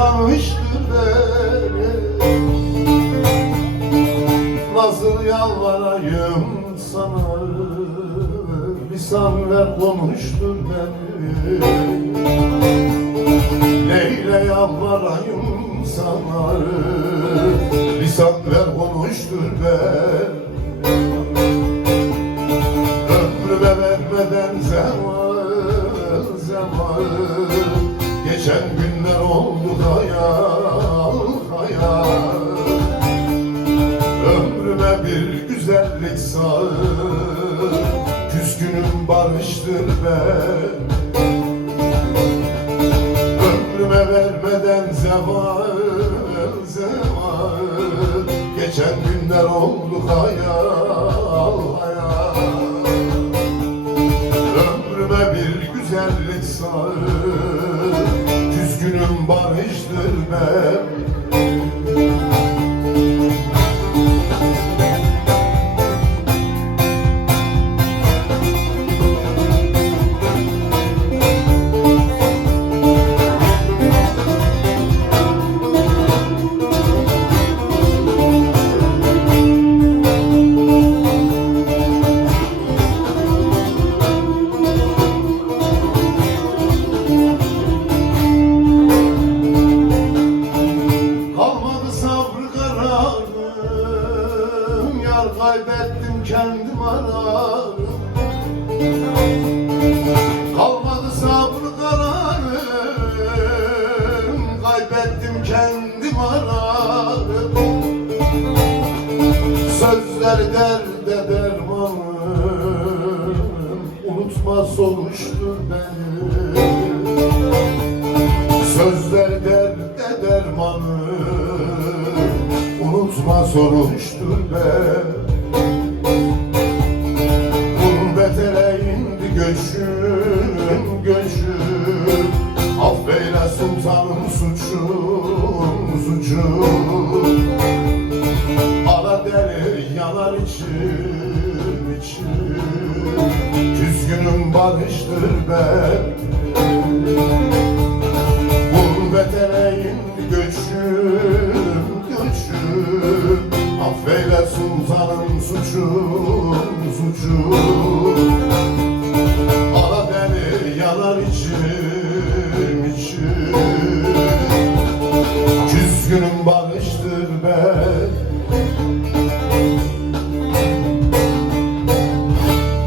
tanıştır beni. Nasıl yalvarayım sana, lisan ver konuştur beni. Neyle yalvarayım sana, lisan ver konuştur beni. Ömrüme vermeden zeval zeval, geçen günler oldu hayal hayal. Ömrüme bir güzellik sağ, küskünüm barıştır ben. Ömrüme vermeden zeval zeval, geçen günler oldu hayal hayal. Ömrüme bir güzellik sağ, küskünüm barıştır ben. Kaybettim kendim ararım, kalmadı sabrı kararım. Kaybettim kendim ararım, sözler derde dermanım. Unutma soluştur beni, sözler derde dermanım. Unutma soruştur beni. Gurbet indi göçüm göçüm, affeyle sultanım suçum suçum. Ala deli yanar içim içim, küskünüm barıştır ben. Gurbet indi göçüm göçüm, affeyle sultanım suçum suçum. Ala deli yanar içim içim,